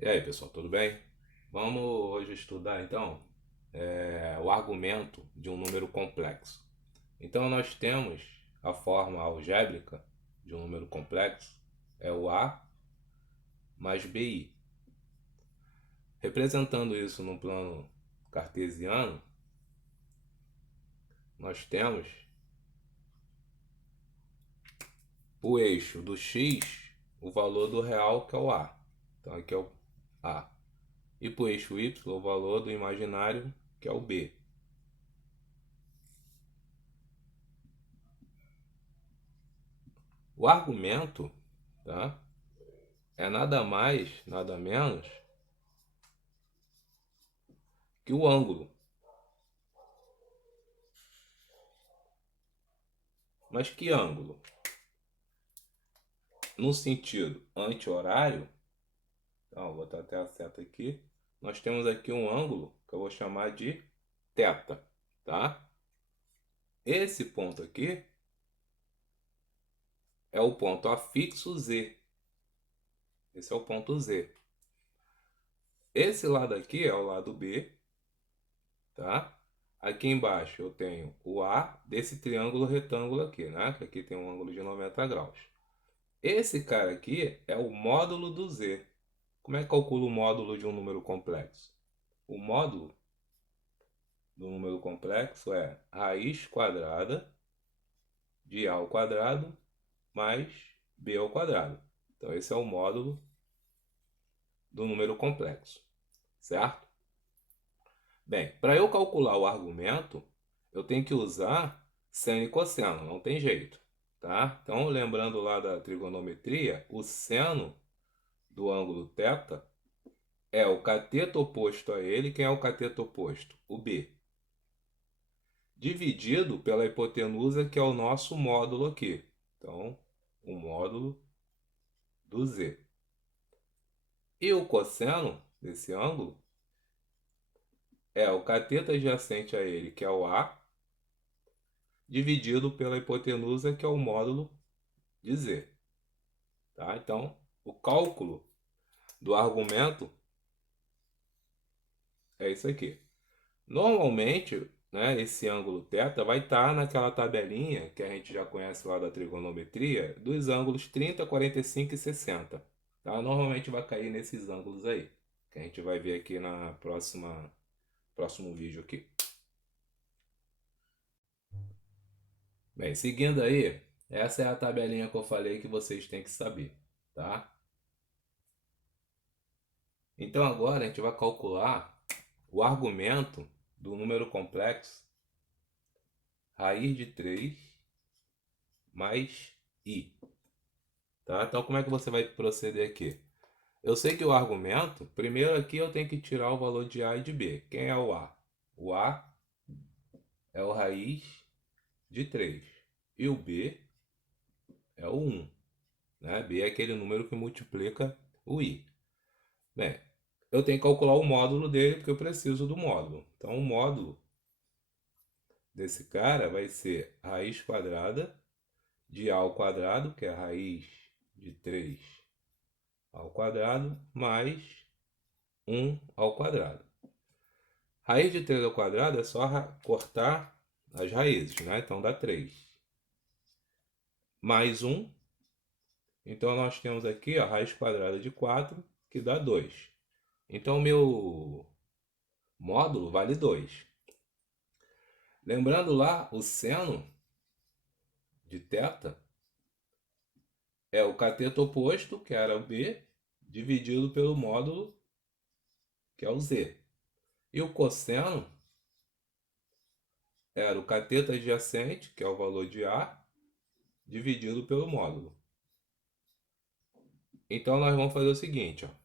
E aí, pessoal, tudo bem? Vamos hoje estudar então o argumento de um número complexo. Então, nós temos a forma algébrica de um número complexo, é o a mais bi. Representando isso no plano cartesiano, nós temos o eixo do x, o valor do real, que é o a. Então, aqui é o a. E para o eixo y, o valor do imaginário, que é o b. O argumento, tá? É nada mais, nada menos que o ângulo. Mas que ângulo? No sentido anti-horário, então vou botar até a seta aqui, nós temos aqui um ângulo que eu vou chamar de θ, tá? Esse ponto aqui é o ponto afixo Z. Esse é o ponto Z. Esse lado aqui é o lado B, tá? Aqui embaixo eu tenho o A desse triângulo retângulo aqui, né? Que aqui tem um ângulo de 90 graus. Esse cara aqui é o módulo do Z. Como é que calcula o módulo de um número complexo? O módulo do número complexo é raiz quadrada de A ao quadrado mais B ao quadrado. Então esse é o módulo do número complexo, certo? Bem, para eu calcular o argumento, eu tenho que usar seno e cosseno, não tem jeito, tá? Então, lembrando lá da trigonometria, o seno do ângulo θ é o cateto oposto a ele. Quem é o cateto oposto? O B. Dividido pela hipotenusa, que é o nosso módulo aqui. Então, o módulo do Z. E o cosseno desse ângulo é o cateto adjacente a ele, que é o A, dividido pela hipotenusa, que é o módulo de Z. Tá? Então, o cálculo do argumento é isso aqui. Normalmente, né, esse ângulo θ vai estar naquela tabelinha que a gente já conhece lá da trigonometria, dos ângulos 30, 45 e 60. Tá? Normalmente vai cair nesses ângulos aí, que a gente vai ver aqui na próximo vídeo aqui. Bem, seguindo aí, essa é a tabelinha que eu falei que vocês têm que saber, tá? Então agora a gente vai calcular o argumento do número complexo raiz de 3 mais i. Tá? Então como é que você vai proceder aqui? Eu sei que o argumento, primeiro aqui eu tenho que tirar o valor de a e de b. Quem é o a? O a é o raiz de 3. E o b é o 1. Né? B é aquele número que multiplica o i. Bem, eu tenho que calcular o módulo dele porque eu preciso do módulo. Então o módulo desse cara vai ser raiz quadrada de a ao quadrado, que é a raiz de 3 ao quadrado, mais 1 ao quadrado. Raiz de 3 ao quadrado é só cortar as raízes, né? Então dá 3. Mais 1. Então nós temos aqui a raiz quadrada de 4, que dá 2. Então o meu módulo vale 2. Lembrando lá, o seno de θ é o cateto oposto, que era o B, dividido pelo módulo, que é o Z. E o cosseno era o cateto adjacente, que é o valor de A, dividido pelo módulo. Então nós vamos fazer o seguinte, ó.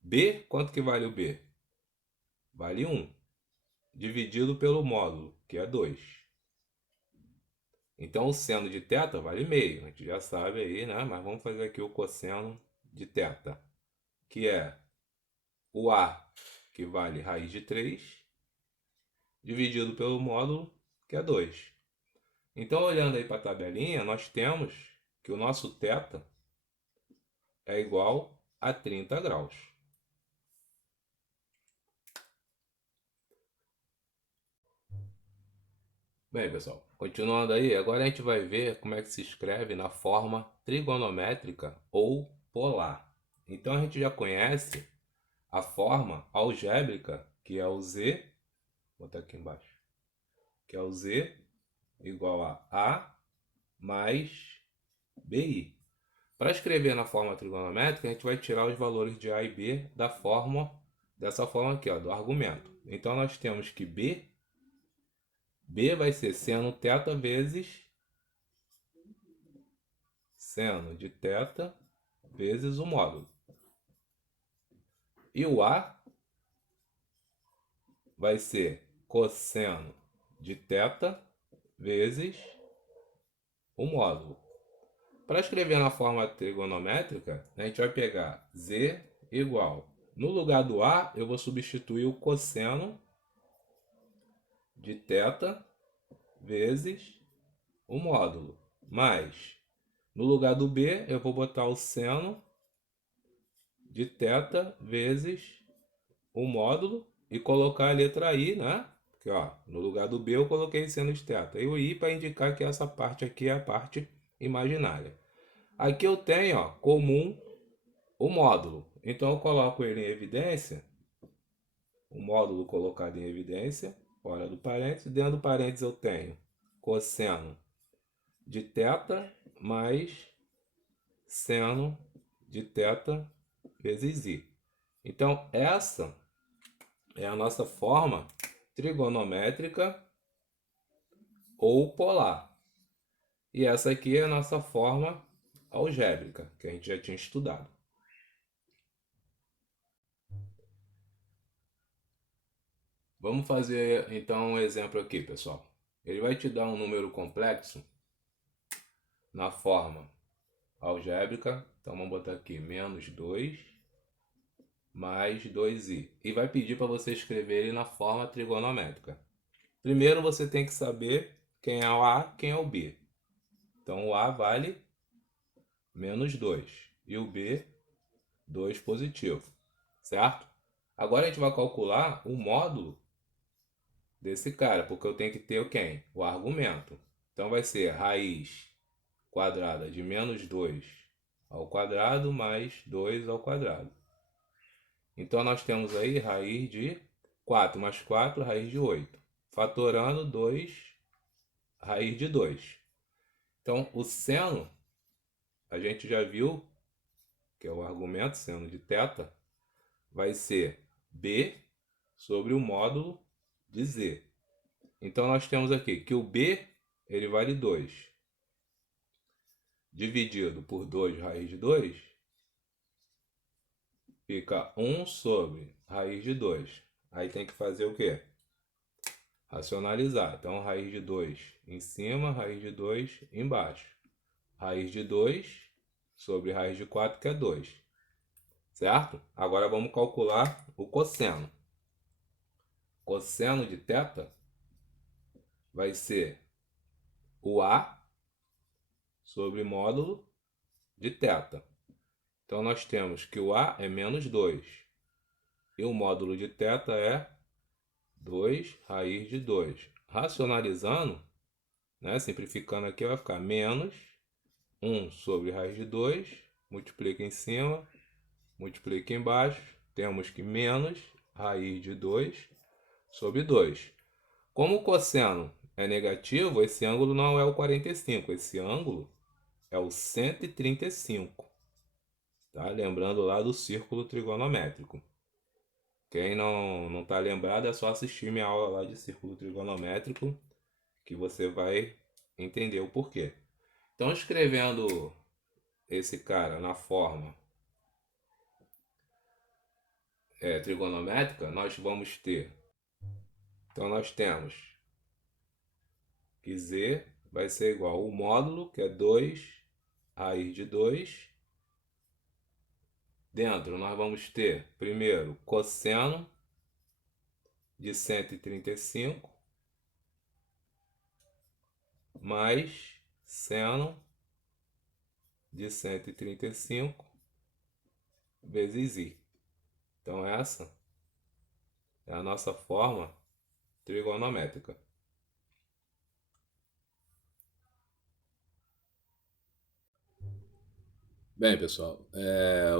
B, quanto que vale o B? Vale 1, dividido pelo módulo, que é 2. Então o seno de θ vale meio, a gente já sabe aí, né? Mas vamos fazer aqui o cosseno de θ, que é o A, que vale raiz de 3, dividido pelo módulo, que é 2. Então, olhando aí para a tabelinha, nós temos que o nosso θ é igual a 30 graus. Bem, pessoal, continuando aí, agora a gente vai ver como é que se escreve na forma trigonométrica ou polar. Então a gente já conhece a forma algébrica, que é o z, vou botar aqui embaixo, que é o z igual a mais bi. Para escrever na forma trigonométrica, a gente vai tirar os valores de a e b da forma, dessa forma aqui, ó, do argumento. Então nós temos que b vai ser seno θ vezes seno de θ vezes o módulo. E o A vai ser cosseno de θ vezes o módulo. Para escrever na forma trigonométrica, a gente vai pegar z igual. No lugar do A, eu vou substituir o cosseno de θ vezes o módulo. Mais, no lugar do B, eu vou botar o seno de θ vezes o módulo e colocar a letra I, né? Porque, ó, no lugar do B eu coloquei seno de θ. E o I para indicar que essa parte aqui é a parte imaginária. Aqui eu tenho, ó, comum o módulo. Então eu coloco ele em evidência, o módulo colocado em evidência, fora do parênteses. Dentro do parênteses eu tenho cosseno de θ mais seno de θ vezes I. Então essa é a nossa forma trigonométrica ou polar. E essa aqui é a nossa forma algébrica, que a gente já tinha estudado. Vamos fazer então um exemplo aqui, pessoal. Ele vai te dar um número complexo na forma algébrica. Então vamos botar aqui menos 2 mais 2i. E vai pedir para você escrever ele na forma trigonométrica. Primeiro você tem que saber quem é o A, quem é o B. Então o A vale menos 2 e o B 2 positivo, certo? Agora a gente vai calcular o módulo desse cara, porque eu tenho que ter o quem? O argumento. Então vai ser raiz quadrada de menos 2 ao quadrado mais 2 ao quadrado. Então nós temos aí raiz de 4 mais 4, raiz de 8. Fatorando 2, raiz de 2. Então o seno, a gente já viu, que é o argumento, seno de θ, vai ser B sobre o módulo de Z. Então nós temos aqui que o B ele vale 2. Dividido por 2 raiz de 2, fica 1 sobre raiz de 2. Aí tem que fazer o quê? Racionalizar. Então raiz de 2 em cima, raiz de 2 embaixo. Raiz de 2 sobre raiz de 4, que é 2. Certo? Agora vamos calcular o cosseno. Cosseno de θ vai ser o A sobre módulo de θ. Então nós temos que o A é menos 2 e o módulo de θ é 2 raiz de 2. Racionalizando, né, simplificando aqui, vai ficar menos 1 sobre raiz de 2, multiplica em cima, multiplica embaixo, temos que menos raiz de 2 sobre 2. Como o cosseno é negativo, esse ângulo não é o 45, esse ângulo é o 135. Tá? Lembrando lá do círculo trigonométrico. Quem não está lembrado é só assistir minha aula lá de círculo trigonométrico que você vai entender o porquê. Então, escrevendo esse cara na forma trigonométrica, nós vamos ter. Então, nós temos que z vai ser igual ao módulo, que é 2 raiz de 2. Dentro, nós vamos ter, primeiro, cosseno de 135 mais seno de 135 vezes i. Então essa é a nossa forma trigonométrica. Bem, pessoal,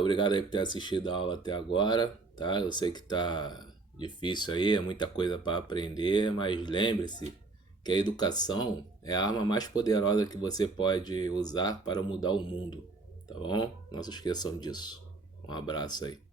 obrigado aí por ter assistido a aula até agora, tá? Eu sei que tá difícil aí, é muita coisa para aprender, mas lembre-se que a educação é a arma mais poderosa que você pode usar para mudar o mundo, tá bom? Não se esqueçam disso. Um abraço aí.